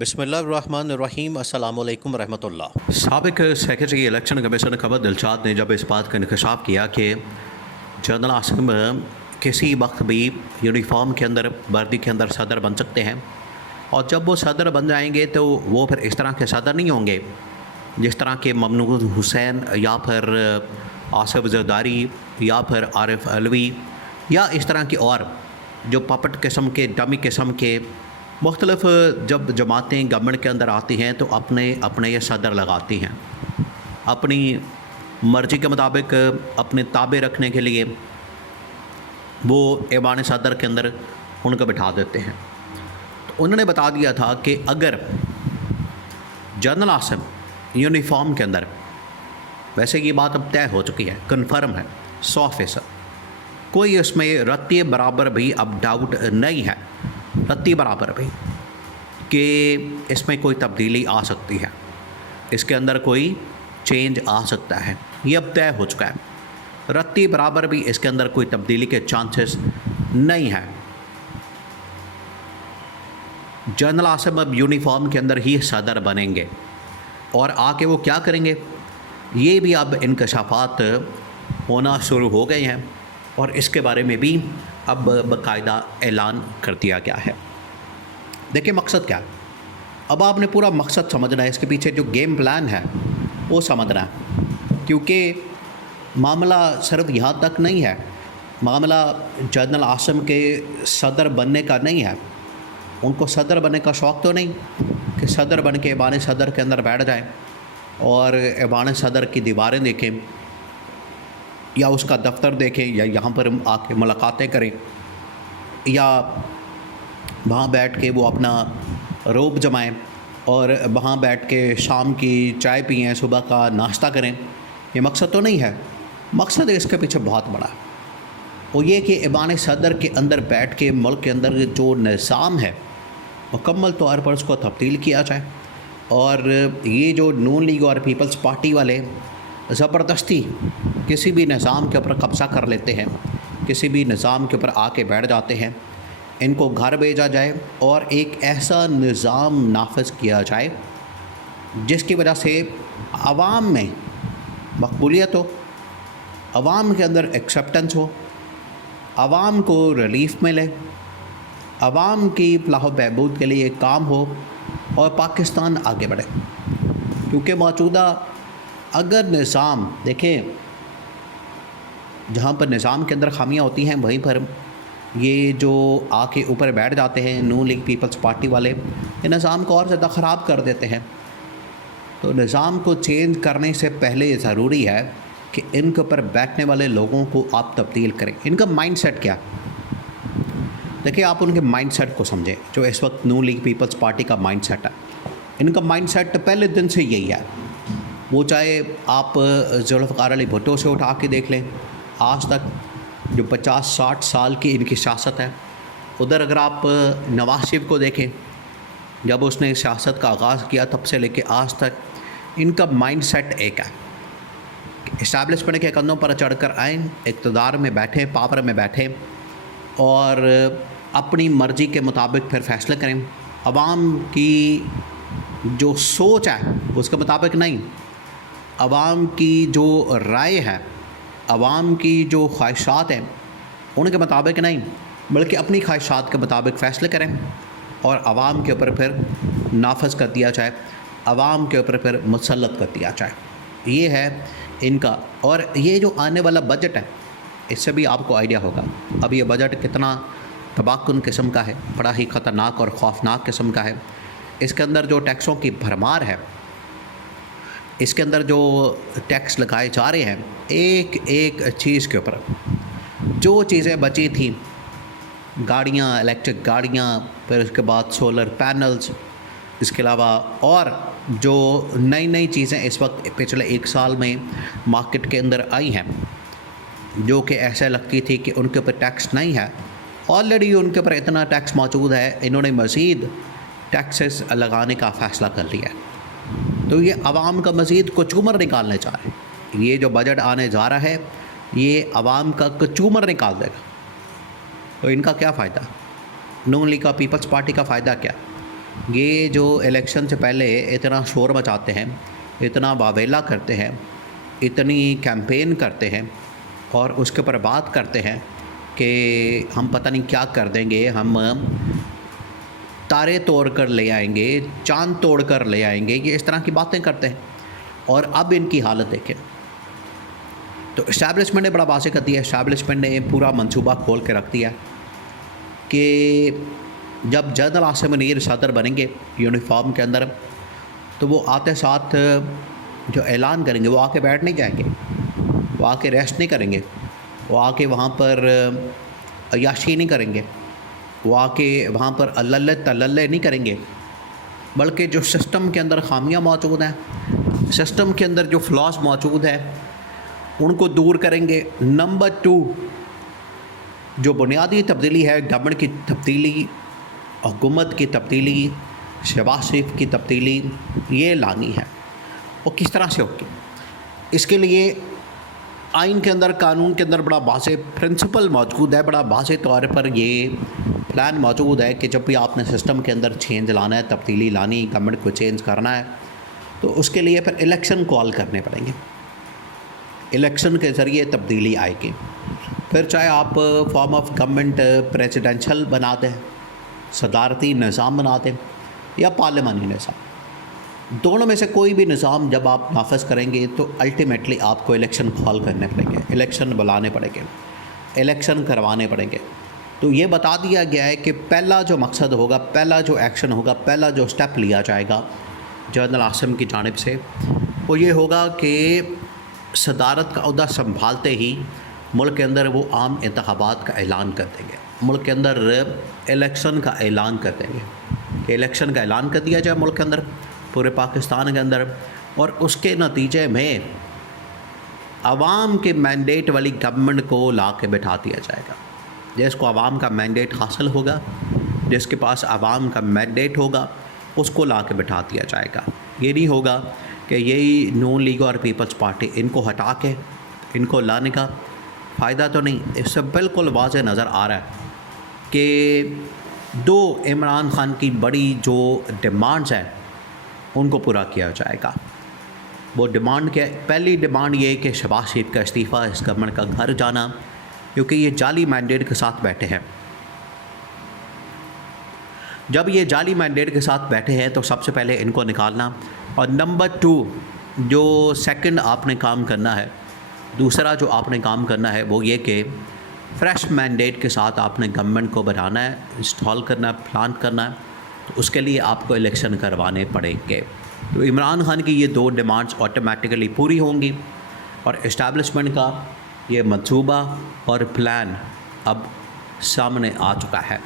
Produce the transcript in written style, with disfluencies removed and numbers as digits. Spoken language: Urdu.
بسم اللہ الرحمن الرحیم السلام علیکم ورحمۃ اللہ۔ سابق secretary election commission Qamar Dilshad نے جب اس بات کا انکشاف کیا کہ جنرل عاصم کسی وقت بھی یونیفارم کے اندر وردی کے اندر صدر بن سکتے ہیں، اور جب وہ صدر بن جائیں گے تو وہ پھر اس طرح کے صدر نہیں ہوں گے جس طرح کے ممنون حسین یا پھر آصف زرداری یا پھر عارف علوی یا اس طرح کی اور جو پپٹ قسم کے ڈمی قسم کے مختلف جب جماعتیں گورنمنٹ کے اندر آتی ہیں تو اپنے یہ صدر لگاتی ہیں، اپنی مرضی کے مطابق اپنے تابع رکھنے کے لیے وہ ایوان صدر کے اندر ان کو بٹھا دیتے ہیں۔ تو انہوں نے بتا دیا تھا کہ اگر جنرل عاصم یونیفارم کے اندر، ویسے یہ بات اب طے ہو چکی ہے، کنفرم ہے 100%، کوئی اس میں رتی برابر بھی اب ڈاؤٹ نہیں ہے، رتی برابر بھی، کہ اس میں کوئی تبدیلی آ سکتی ہے، اس کے اندر کوئی چینج آ سکتا ہے، یہ اب طے ہو چکا ہے، رتی برابر بھی اس کے اندر کوئی تبدیلی کے چانسز نہیں ہیں۔ جنرل عاصم اب یونیفارم کے اندر ہی صدر بنیں گے، اور آ کے وہ کیا کریں گے یہ بھی اب انکشافات ہونا شروع ہو گئے ہیں، اور اس کے بارے میں بھی اب باقاعدہ اعلان کر دیا گیا ہے۔ دیکھیں مقصد کیا ہے، اب آپ نے پورا مقصد سمجھنا ہے، اس کے پیچھے جو گیم پلان ہے وہ سمجھنا ہے، کیونکہ معاملہ صرف یہاں تک نہیں ہے، معاملہ جنرل عاصم کے صدر بننے کا نہیں ہے، ان کو صدر بننے کا شوق تو نہیں کہ صدر بن کے ایوان صدر کے اندر بیٹھ جائیں اور ایوان صدر کی دیواریں دیکھیں یا اس کا دفتر دیکھیں یا یہاں پر آ کے ملاقاتیں کریں یا وہاں بیٹھ کے وہ اپنا روب جمائیں اور وہاں بیٹھ کے شام کی چائے پئیں، صبح کا ناشتہ کریں۔ یہ مقصد تو نہیں ہے، مقصد اس کے پیچھے بہت بڑا ہے، وہ یہ کہ ایوان صدر کے اندر بیٹھ کے ملک کے اندر جو نظام ہے مکمل طور پر اس کو تبدیل کیا جائے، اور یہ جو نون لیگ اور پیپلز پارٹی والے زبردستی کسی بھی نظام کے اوپر قبضہ کر لیتے ہیں، کسی بھی نظام کے اوپر آ کے بیٹھ جاتے ہیں، ان کو گھر بھیجا جائے اور ایک ایسا نظام نافذ کیا جائے جس کی وجہ سے عوام میں مقبولیت ہو، عوام کے اندر ایکسیپٹنس ہو، عوام کو ریلیف ملے، عوام کی فلاح و بہبود کے لیے کام ہو اور پاکستان آگے بڑھے۔ کیونکہ موجودہ اگر نظام دیکھیں، جہاں پر نظام کے اندر خامیاں ہوتی ہیں وہیں پر یہ جو آ کے اوپر بیٹھ جاتے ہیں نون لیگ پیپلز پارٹی والے، یہ نظام کو اور زیادہ خراب کر دیتے ہیں۔ تو نظام کو چینج کرنے سے پہلے ضروری ہے کہ ان کے اوپر بیٹھنے والے لوگوں کو آپ تبدیل کریں۔ ان کا مائنڈ سیٹ کیا، دیکھیں آپ ان کے مائنڈ سیٹ کو سمجھیں، جو اس وقت نون لیگ پیپلز پارٹی کا مائنڈ سیٹ ہے، ان کا مائنڈ سیٹ پہلے دن سے یہی ہے، وہ چاہے آپ ذوالفقار علی بھٹو سے اٹھا کے دیکھ لیں، آج تک جو 50-60 سال کی ان کی سیاست ہے، ادھر اگر آپ نواز شریف کو دیکھیں، جب اس نے سیاست کا آغاز کیا تب سے لے کے آج تک ان کا مائنڈ سیٹ ایک ہے، اسٹیبلشمنٹ کے کندھوں پر چڑھ کر آئیں، اقتدار میں بیٹھیں، پاور میں بیٹھیں اور اپنی مرضی کے مطابق پھر فیصلے کریں، عوام کی جو سوچ ہے اس کے مطابق نہیں، عوام کی جو رائے ہے، عوام کی جو خواہشات ہیں ان کے مطابق نہیں، بلکہ اپنی خواہشات کے مطابق فیصلے کریں اور عوام کے اوپر پھر نافذ کر دیا جائے، عوام کے اوپر پھر مسلط کر دیا جائے۔ یہ ہے ان کا، اور یہ جو آنے والا بجٹ ہے اس سے بھی آپ کو آئیڈیا ہوگا اب یہ بجٹ کتنا تباہ کن قسم کا ہے، بڑا ہی خطرناک اور خوفناک قسم کا ہے۔ اس کے اندر جو ٹیکسوں کی بھرمار ہے، اس کے اندر جو ٹیکس لگائے جا رہے ہیں ایک ایک چیز کے اوپر، جو چیزیں بچی تھیں، گاڑیاں، الیکٹرک گاڑیاں، پھر اس کے بعد سولر پینلز، اس کے علاوہ اور جو نئی نئی چیزیں اس وقت پچھلے 1 سال میں مارکیٹ کے اندر آئی ہیں، جو کہ ایسے لگتی تھی کہ ان کے اوپر ٹیکس نہیں ہے، آلریڈی ان کے اوپر اتنا ٹیکس موجود ہے، انہوں نے مزید ٹیکسز لگانے کا فیصلہ کر لیا ہے۔ تو یہ عوام کا مزید کچومر نکالنے چاہ رہے ہیں، یہ جو بجٹ آنے جا رہا ہے یہ عوام کا کچومر نکال دے گا۔ تو ان کا کیا فائدہ، نون لیگ کا پیپلز پارٹی کا فائدہ کیا؟ یہ جو الیکشن سے پہلے اتنا شور مچاتے ہیں، اتنا واویلا کرتے ہیں، اتنی کیمپین کرتے ہیں اور اس کے اوپر بات کرتے ہیں کہ ہم پتہ نہیں کیا کر دیں گے، ہم تارے توڑ کر لے آئیں گے، چاند توڑ کر لے آئیں گے، یہ اس طرح کی باتیں کرتے ہیں۔ اور اب ان کی حالت دیکھیں تو اسٹیبلشمنٹ نے بڑا واضح کر دیا، اسٹیبلشمنٹ نے پورا منصوبہ کھول کے رکھ دیا کہ جب جنرل عاصم منیر صدر بنیں گے یونیفارم کے اندر تو وہ آتے ساتھ جو اعلان کریں گے وہ آ کے بیٹھ نہیں جائیں گے، وہ آ کے ریسٹ نہیں کریں گے، وہ آ کے وہاں پر عیاشی نہیں کریں گے، وہ آ کے وہاں پر اللہ تللہ نہیں کریں گے، بلکہ جو سسٹم کے اندر خامیاں موجود ہیں، سسٹم کے اندر جو فلاز موجود ہیں ان کو دور کریں گے۔ نمبر 2 جو بنیادی تبدیلی ہے، گورنمنٹ کی تبدیلی، حکومت کی تبدیلی، شہباز شریف کی تبدیلی یہ لانی ہے۔ وہ کس طرح سے ہوگی؟ اس کے لیے آئین کے اندر، قانون کے اندر بڑا واضح پرنسپل موجود ہے، بڑا واضح طور پر یہ پلان موجود ہے کہ جب بھی آپ نے سسٹم کے اندر چینج لانا ہے، تبدیلی لانی، گورنمنٹ کو چینج کرنا ہے تو اس کے لیے پھر الیکشن کال کرنے پڑیں گے، الیکشن کے ذریعے تبدیلی آئے گی۔ پھر چاہے آپ فارم آف گورنمنٹ پریزیڈنشل بنا دیں، صدارتی نظام بنا دیں یا پارلیمانی نظام، دونوں میں سے کوئی بھی نظام جب آپ نافذ کریں گے تو الٹیمیٹلی آپ کو الیکشن کال کرنے پڑیں گے، الیکشن بلانے پڑیں گے، الیکشن کروانے پڑیں گے۔ تو یہ بتا دیا گیا ہے کہ پہلا جو مقصد ہوگا، پہلا جو ایکشن ہوگا، پہلا جو سٹیپ لیا جائے گا جنرل عاصم کی جانب سے وہ یہ ہوگا کہ صدارت کا عہدہ سنبھالتے ہی ملک کے اندر وہ عام انتخابات کا اعلان کر دیں گے، ملک کے اندر الیکشن کا اعلان کر دیں گے کہ الیکشن کا اعلان کر دیا جائے ملک کے اندر، پورے پاکستان کے اندر، اور اس کے نتیجے میں عوام کے مینڈیٹ والی گورنمنٹ کو لا کے بٹھا دیا جائے گا۔ جس کو عوام کا مینڈیٹ حاصل ہوگا، جس کے پاس عوام کا مینڈیٹ ہوگا، اس کو لا کے بٹھا دیا جائے گا۔ یہ نہیں ہوگا کہ یہی نون لیگ اور پیپلز پارٹی ان کو ہٹا کے ان کو لانے کا فائدہ تو نہیں۔ اس سے بالکل واضح نظر آ رہا ہے کہ دو عمران خان کی بڑی جو ڈیمانڈز ہیں ان کو پورا کیا جائے گا۔ وہ ڈیمانڈ کیا؟ پہلی ڈیمانڈ یہ کہ شہباز شریف کا استعفیٰ، اس گورنمنٹ کا گھر جانا، کیونکہ یہ جعلی مینڈیٹ کے ساتھ بیٹھے ہیں۔ جب یہ جعلی مینڈیٹ کے ساتھ بیٹھے ہیں تو سب سے پہلے ان کو نکالنا، اور نمبر 2 جو سیکنڈ آپ نے کام کرنا ہے، دوسرا جو آپ نے کام کرنا ہے وہ یہ کہ فریش مینڈیٹ کے ساتھ آپ نے گورنمنٹ کو بنانا ہے، انسٹال کرنا ہے، پلان کرنا ہے، تو اس کے لیے آپ کو الیکشن کروانے پڑیں گے۔ تو عمران خان کی یہ 2 ڈیمانڈز آٹومیٹیکلی پوری ہوں گی اور اسٹیبلشمنٹ کا یہ منصوبہ اور پلان اب سامنے آ چکا ہے۔